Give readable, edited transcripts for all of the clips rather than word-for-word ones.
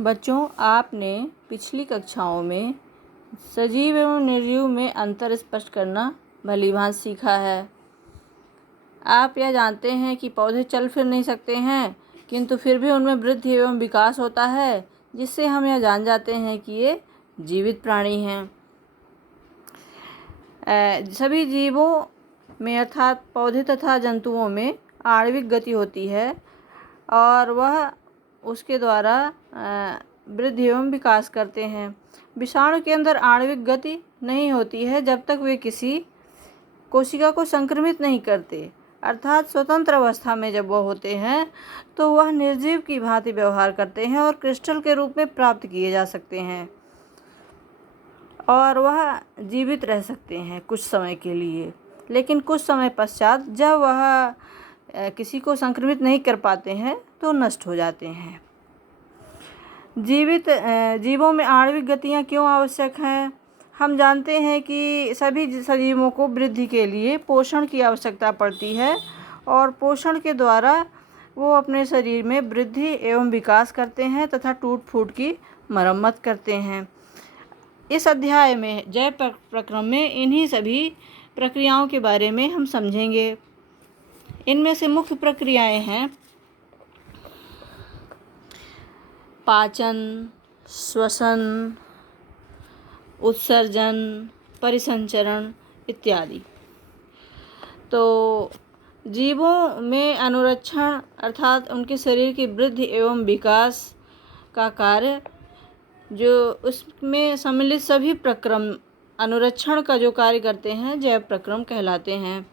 बच्चों, आपने पिछली कक्षाओं में सजीव एवं निर्जीव में अंतर स्पष्ट करना भलीभांति सीखा है। आप यह जानते हैं कि पौधे चल फिर नहीं सकते हैं, किंतु फिर भी उनमें वृद्धि एवं विकास होता है, जिससे हम यह जान जाते हैं कि ये जीवित प्राणी हैं। सभी जीवों में अर्थात पौधे तथा जंतुओं में आणविक गति होती है और वह उसके द्वारा वृद्धि एवं विकास करते हैं। विषाणु के अंदर आणविक गति नहीं होती है जब तक वे किसी कोशिका को संक्रमित नहीं करते, अर्थात स्वतंत्र अवस्था में जब वह होते हैं तो वह निर्जीव की भांति व्यवहार करते हैं और क्रिस्टल के रूप में प्राप्त किए जा सकते हैं और वह जीवित रह सकते हैं कुछ समय के लिए, लेकिन कुछ समय पश्चात जब वह किसी को संक्रमित नहीं कर पाते हैं तो नष्ट हो जाते हैं। जीवों में आणविक गतियाँ क्यों आवश्यक हैं? हम जानते हैं कि सभी सजीवों को वृद्धि के लिए पोषण की आवश्यकता पड़ती है और पोषण के द्वारा वो अपने शरीर में वृद्धि एवं विकास करते हैं तथा टूट फूट की मरम्मत करते हैं। इस अध्याय में जैव प्रक्रम में इन्हीं सभी प्रक्रियाओं के बारे में हम समझेंगे। इनमें से मुख्य प्रक्रियाएं हैं पाचन, श्वसन, उत्सर्जन, परिसंचरण इत्यादि। तो जीवों में अनुरक्षण अर्थात उनके शरीर की वृद्धि एवं विकास का कार्य, जो उसमें सम्मिलित सभी प्रक्रम अनुरक्षण का जो कार्य करते हैं, जैव प्रक्रम कहलाते हैं।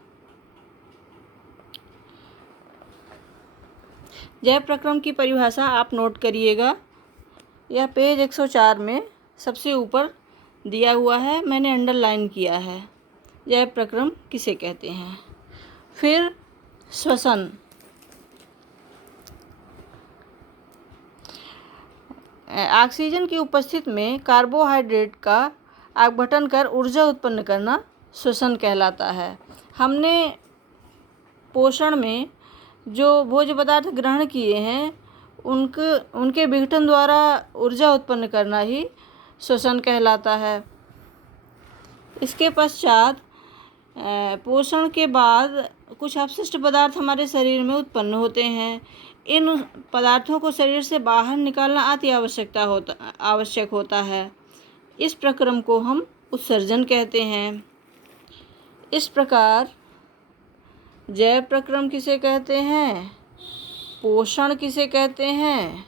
जैव प्रक्रम की परिभाषा आप नोट करिएगा। यह पेज 104 में सबसे ऊपर दिया हुआ है, मैंने अंडरलाइन किया है। जैव प्रक्रम किसे कहते हैं? फिर श्वसन। ऑक्सीजन की उपस्थिति में कार्बोहाइड्रेट का अपघटन कर ऊर्जा उत्पन्न करना श्वसन कहलाता है। हमने पोषण में जो भोज्य पदार्थ ग्रहण किए हैं उनके विघटन द्वारा ऊर्जा उत्पन्न करना ही श्वसन कहलाता है। इसके पश्चात पोषण के बाद कुछ अपशिष्ट पदार्थ हमारे शरीर में उत्पन्न होते हैं। इन पदार्थों को शरीर से बाहर निकालना अति आवश्यक होता है। इस प्रक्रम को हम उत्सर्जन कहते हैं। इस प्रकार जैव प्रक्रम किसे कहते हैं, पोषण किसे कहते हैं,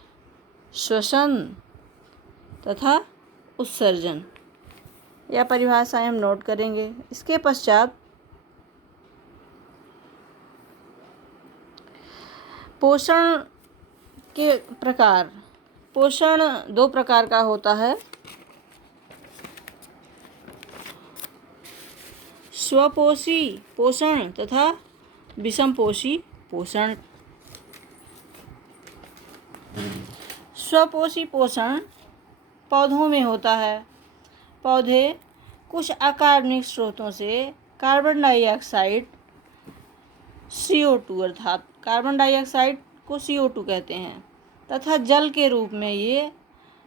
श्वसन तथा उत्सर्जन, यह परिभाषाएं हम नोट करेंगे। इसके पश्चात पोषण के प्रकार। पोषण दो प्रकार का होता है, स्वपोषी पोषण तथा विषमपोषी पोषण। स्वपोषी पोषण पौधों में होता है। पौधे कुछ अकार्बनिक स्रोतों से कार्बन डाइऑक्साइड CO2 अर्थात कार्बन डाइऑक्साइड को CO2 कहते हैं तथा जल के रूप में ये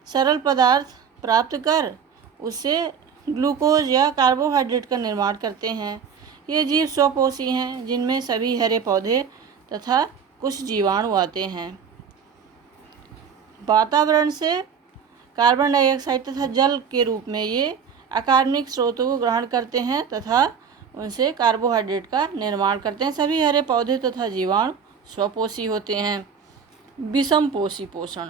सरल पदार्थ प्राप्त कर उससे ग्लूकोज या कार्बोहाइड्रेट का निर्माण करते हैं। ये जीव स्वपोषी हैं, जिनमें सभी हरे पौधे तथा कुछ जीवाणु आते हैं। वातावरण से कार्बन डाइऑक्साइड तथा जल के रूप में ये अकार्बनिक स्रोतों को ग्रहण करते हैं तथा उनसे कार्बोहाइड्रेट का निर्माण करते हैं। सभी हरे पौधे तथा जीवाणु स्वपोषी होते हैं। विषमपोषी पोषण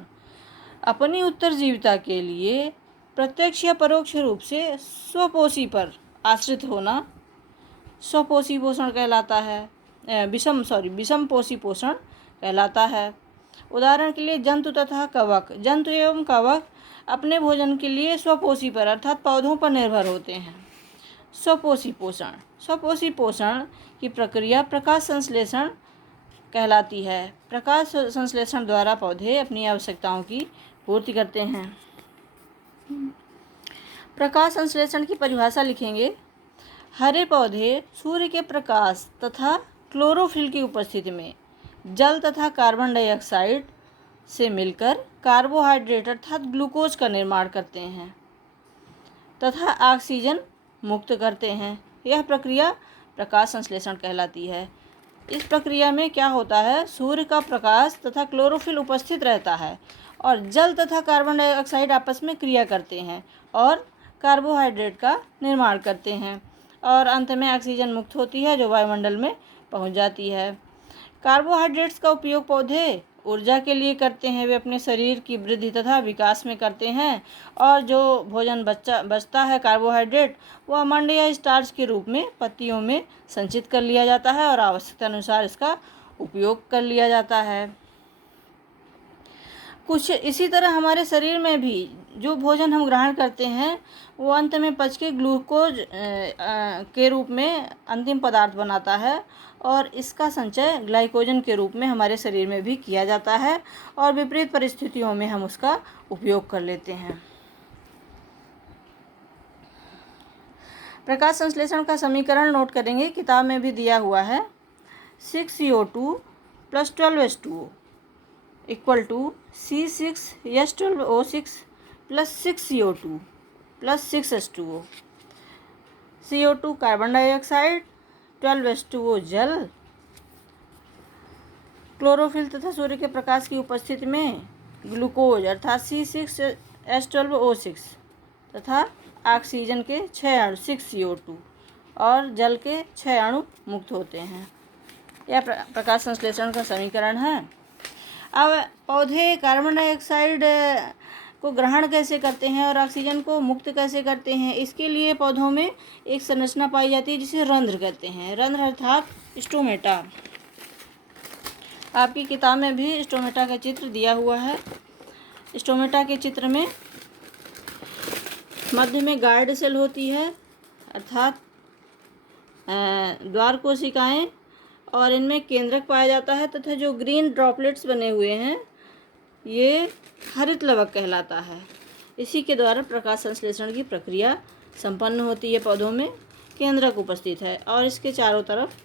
अपनी उत्तरजीविता के लिए प्रत्यक्ष या परोक्ष रूप से स्वपोषी पर आश्रित होना स्वपोषी पोषण कहलाता है। विषमपोषी पोषण कहलाता है। उदाहरण के लिए जंतु तथा कवक। जंतु एवं कवक अपने भोजन के लिए स्वपोषी पर अर्थात पौधों पर निर्भर होते हैं। स्वपोषी पोषण की प्रक्रिया प्रकाश संश्लेषण कहलाती है। प्रकाश संश्लेषण द्वारा पौधे अपनी आवश्यकताओं की पूर्ति करते हैं। प्रकाश संश्लेषण की परिभाषा लिखेंगे। हरे पौधे सूर्य के प्रकाश तथा क्लोरोफिल की उपस्थिति में जल तथा कार्बन डाइऑक्साइड से मिलकर कार्बोहाइड्रेट अर्थात ग्लूकोज का निर्माण करते हैं तथा ऑक्सीजन मुक्त करते हैं। यह प्रक्रिया प्रकाश संश्लेषण कहलाती है। इस प्रक्रिया में क्या होता है, सूर्य का प्रकाश तथा क्लोरोफिल उपस्थित रहता है और जल तथा कार्बन डाइऑक्साइड आपस में क्रिया करते हैं और कार्बोहाइड्रेट का निर्माण करते हैं और अंत में ऑक्सीजन मुक्त होती है जो वायुमंडल में पहुंच जाती है। कार्बोहाइड्रेट्स का उपयोग पौधे ऊर्जा के लिए करते हैं। वे अपने शरीर की वृद्धि तथा विकास में करते हैं और जो भोजन बचता है कार्बोहाइड्रेट, वह अमंड या स्टार्च के रूप में पत्तियों में संचित कर लिया जाता है और आवश्यकता अनुसार इसका उपयोग कर लिया जाता है। कुछ इसी तरह हमारे शरीर में भी जो भोजन हम ग्रहण करते हैं वो अंत में पच के ग्लूकोज के रूप में अंतिम पदार्थ बनाता है और इसका संचय ग्लाइकोजन के रूप में हमारे शरीर में भी किया जाता है और विपरीत परिस्थितियों में हम उसका उपयोग कर लेते हैं। प्रकाश संश्लेषण का समीकरण नोट करेंगे, किताब में भी दिया हुआ है। 6CO2 + 12H2O = C6H12O6 + 6CO2 + 6H2O। CO2 carbon dioxide, 12H2O जल, क्लोरोफिल तथा सूर्य के प्रकाश की उपस्थिति में ग्लूकोज अर्थात C6H12O6 तथा ऑक्सीजन के 6 अणु 6CO2 और जल के 6 अणु मुक्त होते हैं। यह प्रकाश संश्लेषण का समीकरण है। अब पौधे कार्बन डाइऑक्साइड को ग्रहण कैसे करते हैं और ऑक्सीजन को मुक्त कैसे करते हैं, इसके लिए पौधों में एक संरचना पाई जाती है जिसे रंध्र कहते हैं। रंध्र अर्थात स्टोमेटा। आपकी किताब में भी स्टोमेटा का चित्र दिया हुआ है। स्टोमेटा के चित्र में मध्य में गार्ड सेल होती है अर्थात द्वार कोशिकाएं और इनमें केंद्रक पाया जाता है तथा जो ग्रीन ड्रॉपलेट्स बने हुए हैं ये हरित लवक कहलाता है। इसी के द्वारा प्रकाश संश्लेषण की प्रक्रिया संपन्न होती है। पौधों में केंद्रक उपस्थित है और इसके चारों तरफ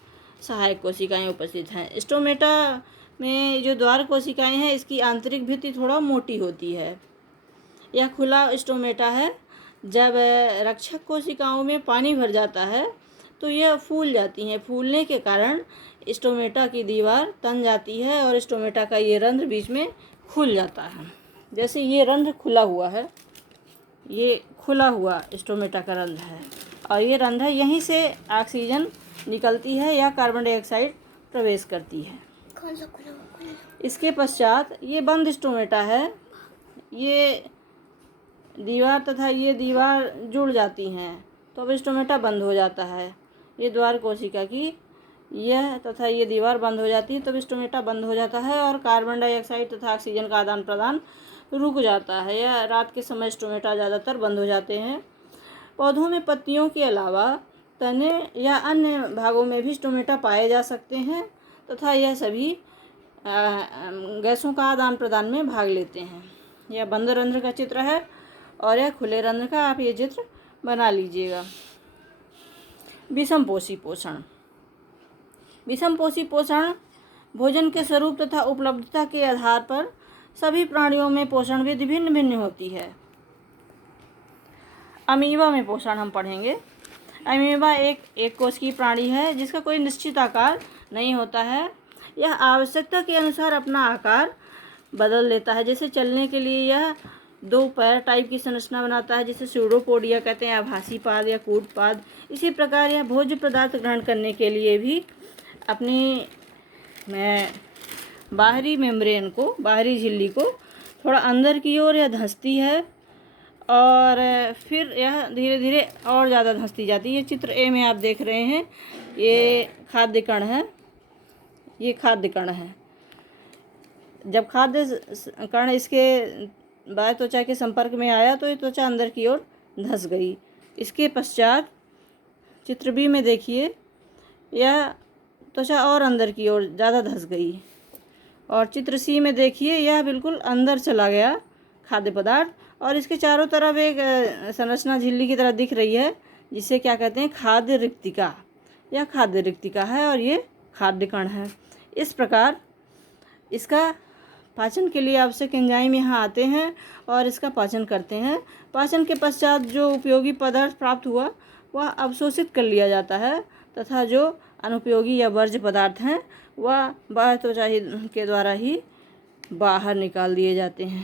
सहायक कोशिकाएं उपस्थित हैं। स्टोमेटा में जो द्वार कोशिकाएं हैं इसकी आंतरिक भित्ति थोड़ा मोटी होती है। यह खुला स्टोमेटा है। जब रक्षक कोशिकाओं में पानी भर जाता है तो यह फूल जाती हैं। फूलने के कारण स्टोमेटा की दीवार तन जाती है और स्टोमेटा का ये रंध्र बीच में खुल जाता है। जैसे ये रंध्र खुला हुआ है, ये खुला हुआ स्टोमेटा का रंध्र है और ये रंध्र यहीं से ऑक्सीजन निकलती है या कार्बन डाइऑक्साइड प्रवेश करती है। इसके पश्चात ये बंद स्टोमेटा है। ये दीवार तथा ये दीवार जुड़ जाती हैं तो अब स्टोमेटा बंद हो जाता है। ये द्वार कोशिका की यह तथा ये दीवार बंद हो जाती है तब स्टोमेटा बंद हो जाता है और कार्बन डाइऑक्साइड तथा ऑक्सीजन का आदान प्रदान रुक जाता है। यह रात के समय स्टोमेटा ज़्यादातर बंद हो जाते हैं। पौधों में पत्तियों के अलावा तने या अन्य भागों में भी स्टोमेटा पाए जा सकते हैं तथा यह सभी गैसों का आदान प्रदान में भाग लेते हैं। यह बंद रंध्र का चित्र है और यह खुले रंध्र का आप ये चित्र बना लीजिएगा। विषमपोषी पोषण। विषमपोषी पोषण भोजन के स्वरूप तथा उपलब्धता के आधार पर सभी प्राणियों में पोषण विधि भिन्न भिन्न होती है। अमीबा में पोषण हम पढ़ेंगे। अमीबा एक कोशिकीय प्राणी है जिसका कोई निश्चित आकार नहीं होता है। यह आवश्यकता के अनुसार अपना आकार बदल लेता है। जैसे चलने के लिए यह 2 पैर टाइप की संरचना बनाता है जिसे स्यूडोपोडिया कहते हैं, आभासी पाद या कूटपाद। इसी प्रकार यह भोज्य पदार्थ ग्रहण करने के लिए भी अपनी बाहरी मेम्ब्रेन को, बाहरी झिल्ली को थोड़ा अंदर की ओर यह धंसती है और फिर यह धीरे धीरे और ज़्यादा धंसती जाती है। ये चित्र ए में आप देख रहे हैं, ये खाद्य कण है। ये खाद्य कण है। जब खाद्य कण इसके बाह्य त्वचा के संपर्क में आया तो ये त्वचा अंदर की ओर धंस गई। इसके पश्चात चित्र बी में देखिए, यह त्वचा और अंदर की ओर ज़्यादा धंस गई और चित्र सी में देखिए, यह बिल्कुल अंदर चला गया खाद्य पदार्थ और इसके चारों तरफ एक संरचना झिल्ली की तरह दिख रही है जिसे क्या कहते हैं, खाद्य रिक्तिका। यह खाद्य रिक्तिका है और ये खाद्य कण है। इस प्रकार इसका पाचन के लिए आवश्यक एंजाइम यहाँ आते हैं और इसका पाचन करते हैं। पाचन के पश्चात जो उपयोगी पदार्थ प्राप्त हुआ वह अवशोषित कर लिया जाता है तथा जो अनुपयोगी या वर्ज्य पदार्थ हैं वह बाह्य त्वचा के द्वारा ही बाहर निकाल दिए जाते हैं।